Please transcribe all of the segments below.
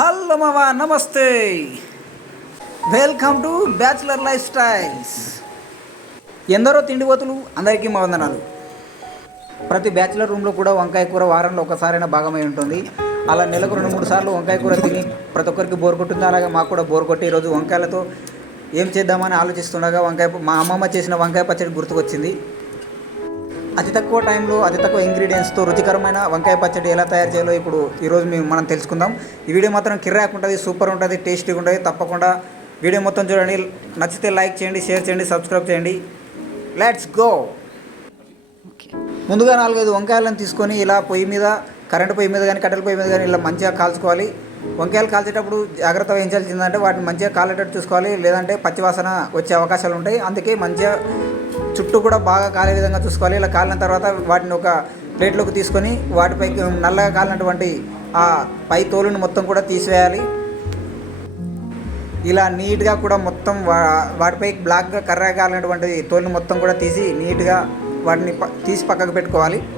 Hello మావా నమస్తే. Welcome to bachelor life styles ఎందరో తిండిపోతులు అందరికీ మా వందనాలు. ప్రతి బ్యాచులర్ రూమ్లో కూడా వంకాయ కూర వారంలో ఒకసారైనా భాగమై ఉంటుంది. అలా నెలకు రెండు మూడు సార్లు వంకాయ కూర తిని ప్రతి ఒక్కరికి బోర్ కొట్టుంది? అలాగే మాకు కూడా బోర్ కొట్టి ఈరోజు వంకాయలతో ఏం చేద్దామని ఆలోచిస్తుండగా వంకాయ మా అమ్మమ్మ చేసిన వంకాయ పచ్చడి గుర్తుకొచ్చింది. అతి తక్కువ టైంలో అతి తక్కువ ఇంగ్రీడియంట్స్తో రుచికరమైన వంకాయ పచ్చడి ఎలా తయారు చేయాలో ఇప్పుడు ఈరోజు మేము మనం తెలుసుకుందాం. ఈ వీడియో మాత్రం కిర్రాక్ ఉంటుంది సూపర్ ఉంటుంది టేస్టీగా ఉంటుంది తప్పకుండా వీడియో మొత్తం చూడండి. నచ్చితే లైక్ చేయండి షేర్ చేయండి సబ్స్క్రైబ్ చేయండి. లెట్స్ గో ముందుగా నాలుగైదు వంకాయలను తీసుకొని ఇలా పొయ్యి మీద కరెంట్ పొయ్యి మీద కానీ కట్టెల పొయ్యి మీద కానీ ఇలా మంచిగా కాల్చుకోవాలి. వంకాయలు కాల్చేటప్పుడు జాగ్రత్త వహించాల్సిందంటే వాటిని మంచిగా కాలేటట్టు చూసుకోవాలి లేదంటే పచ్చివాసన వచ్చే అవకాశాలు ఉంటాయి. అందుకే మంచిగా చుట్టూ కూడా బాగా కాలే విధంగా చూసుకోవాలి. ఇలా కాలిన తర్వాత వాటిని ఒక ప్లేట్లోకి తీసుకొని వాటిపై నల్లగా కాలినటువంటి ఆ పై తోలుని మొత్తం కూడా తీసివేయాలి. ఇలా నీట్గా కూడా మొత్తం వా- వాటిపై బ్లాక్గా కర్రగా కాలినటువంటి తోలుని మొత్తం కూడా తీసి నీట్గా వాటిని తీసి పక్కకు పెట్టుకోవాలి.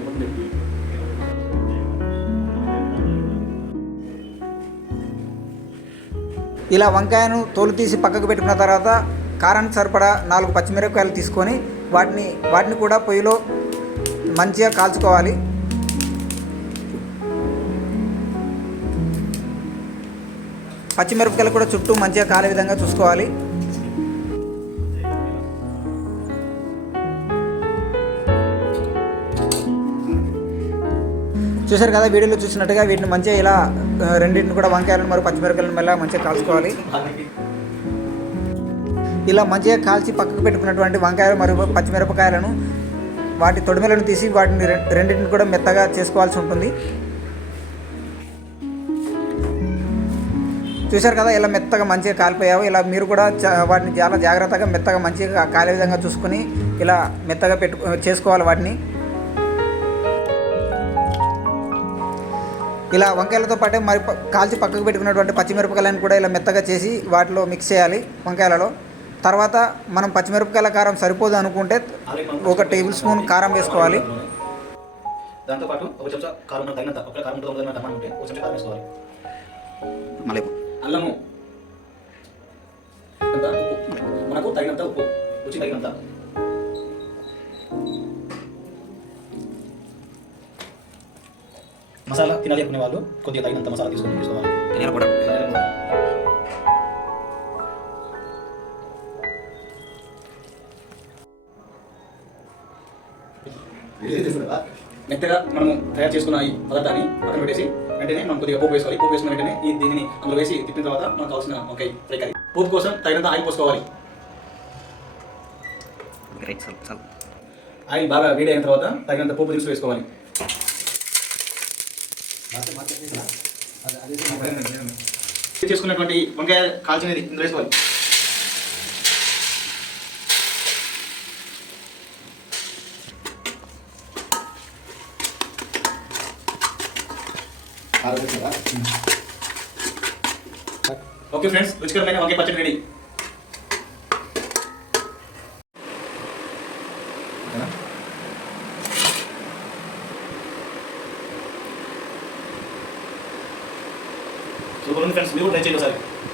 ఇలా వంకాయను తోలు తీసి పక్కకు పెట్టుకున్న తర్వాత కారానికి సరిపడా నాలుగు పచ్చిమిరపకాయలు తీసుకొని వాటిని వాటిని కూడా పొయ్యిలో మంచిగా కాల్చుకోవాలి. పచ్చిమిరపకాయలు కూడా చుట్టూ మంచిగా కాలే విధంగా చూసుకోవాలి. చూశారు కదా వీడియోలో చూసినట్టుగా వీటిని మంచిగా ఇలా రెండింటిని కూడా వంకాయలను మరియు పచ్చిమిరపకాయలను మెల్ల మంచిగా కాల్చుకోవాలి. ఇలా మంచిగా కాల్చి పక్కకు పెట్టుకున్నటువంటి వంకాయలు మరియు పచ్చిమిరపకాయలను వాటి తొడిమెలను తీసి వాటిని రె- రెండింటిని కూడా మెత్తగా చేసుకోవాల్సి ఉంటుంది. చూశారు కదా ఇలా మెత్తగా మంచిగా కాలిపోయావు. ఇలా మీరు కూడా వాటిని చాలా జాగ్రత్తగా మెత్తగా మంచిగా కాలే విధంగా చూసుకొని ఇలా మెత్తగా పెట్టు చేసుకోవాలి వాటిని. ఇలా వంకాయలతో పాటే మరి కాల్చి పక్కకు పెట్టుకున్నటువంటి పచ్చిమిరపకాయలను కూడా ఇలా మెత్తగా చేసి వాటిలో మిక్స్ చేయాలి వంకాయలలో. తర్వాత మనం పచ్చిమిరపకాయల కారం సరిపోదు అనుకుంటే ఒక టేబుల్ స్పూన్ కారం వేసుకోవాలి. దాంతో పాటు ఒక చెంచా కారం మనకు తగినంత ఒక కారం ఉంటుంది ఒక టమాటా ఉంటే ఒక చెంచా కారం వేసుకోవాలి. మళ్ళీ అల్లము. అంత ఉప్పు. మనకు తగినంత ఉప్పు. రుచి తగినంత మసాలా తినాలి అనుకునే వాళ్ళు కొద్దిగా తగినంత మసాలా తీసుకొని తీసుకోవాలి. ధనియాల పౌడర్ మెత్తగా మనము తయారు చేసుకున్న ఈ పదార్థాన్ని పక్కన పెట్టేసి వెంటనే మనం కొద్దిగా పోపు వేసుకోవాలి. పోపు వేసుకున్న వెంటనే ఈ దీనిని అందులో వేసి తిప్పిన తర్వాత మనకు కావాల్సిన ఒక ఫ్రై కర్రీ. పోపు కోసం తగినంత ఆయిల్ పోసుకోవాలి. ఆయిల్ బాగా వేడి అయిన తర్వాత తగినంత పోపు దినుసులు వేసుకోవాలి. చేసుకున్నటువంటి వంకాయ కాల్చినది ఇందులో వేసుకోవాలి. ఓకే ఫ్రెండ్స్ రుచికరమైన వంకాయ పచ్చడి రెడీ. तू म्हणून फ्रेंड्स मी उठायचे का सारखे